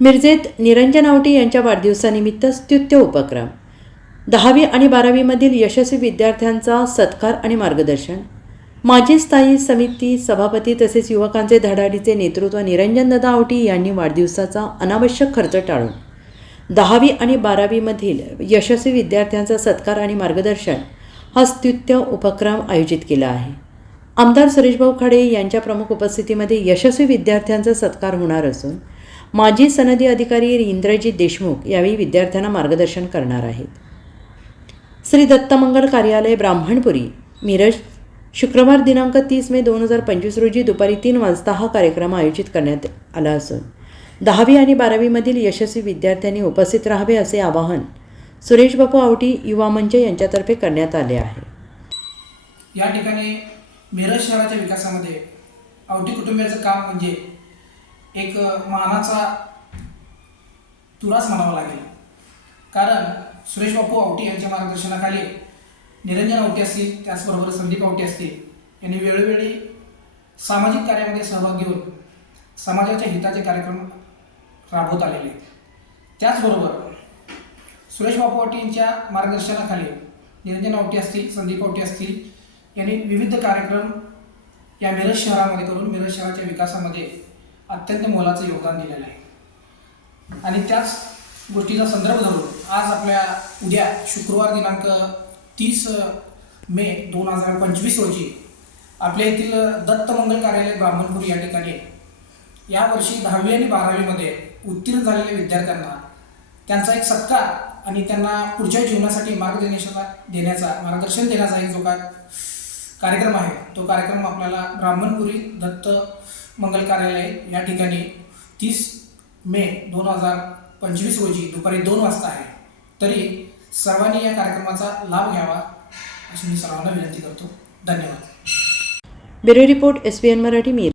मिरजेत निरंजन आवटी यांच्या वाढदिवसानिमित्त स्तुत्य उपक्रम. दहावी आणि बारावीमधील यशस्वी विद्यार्थ्यांचा सत्कार आणि मार्गदर्शन. माजी स्थायी समिती सभापती तसेच युवकांचे धडाडीचे नेतृत्व निरंजन दादा आवटी यांनी वाढदिवसाचा अनावश्यक खर्च टाळून. दहावी आणि बारावीमधील यशस्वी विद्यार्थ्यांचा सत्कार आणि मार्गदर्शन हा स्तुत्य उपक्रम आयोजित केला आहे. आमदार सुरेशभाऊ खाडे यांच्या प्रमुख उपस्थितीमध्ये यशस्वी विद्यार्थ्यांचा सत्कार होणार असून माजी सनदी अधिकारी इंद्रजीत देशमुख यावेळी विद्यार्थ्यांना मार्गदर्शन करणार आहेत. श्री दत्तमंगल कार्यालय ब्राह्मणपुरी मिरज शुक्रवार दिनांक तीस मे दोन हजार पंचवीस रोजी दुपारी तीन वाजता हा कार्यक्रम आयोजित करण्यात आला असून दहावी आणि बारावीमधील यशस्वी विद्यार्थ्यांनी उपस्थित राहावे असे आवाहन सुरेश बापू आवटी युवा मंच यांच्यातर्फे करण्यात आले आहे. या ठिकाणी मिरज शहराच्या विकासामध्ये आवटी कुटुंबियाचं काम म्हणजे एक मानाचा तुराच म्हणावा लागेल. कारण सुरेश बापू आवटी यांच्या मार्गदर्शनाखाली निरंजन आवटी असतील त्याचबरोबर संदीप आवटी असतील यांनी वेळोवेळी सामाजिक कार्यामध्ये सहभाग घेऊन समाजाच्या हिताचे कार्यक्रम राबवत आलेले त्याचबरोबर सुरेश बापू आवटी यांच्या मार्गदर्शनाखाली निरंजन आवटी असतील संदीप आवटी असतील यांनी विविध कार्यक्रम या मिरज शहरामध्ये करून मिरज शहराच्या विकासामध्ये अत्यंत मोलाचं योगदान दिलेलं आहे. आणि त्याच गोष्टीचा संदर्भ धरून आज आपल्या उद्या शुक्रवार दिनांक तीस मे दोन हजार पंचवीस रोजी आपल्या येथील दत्तमंगल कार्यालय ब्राह्मणपूर या ठिकाणी यावर्षी दहावी आणि बारावीमध्ये उत्तीर्ण झालेल्या विद्यार्थ्यांना त्यांचा एक सत्कार आणि त्यांना पुढच्या जीवनासाठी मार्गदर्शना देण्याचा मार्गदर्शन देण्याचा एक जो काय कार्यक्रम आहे तो कार्यक्रम आपल्याला ब्राह्मणपुरी दत्त मंगल कार्यालय या ठिकाणी तीस मे दोन हजार पंचवीस रोजी दुपारी दोन वाजता आहे. तरी सर्वांनी या कार्यक्रमाचा लाभ घ्यावा अशी मी सर्वांना विनंती करतो. धन्यवाद. Bureau report S P N Marathi मी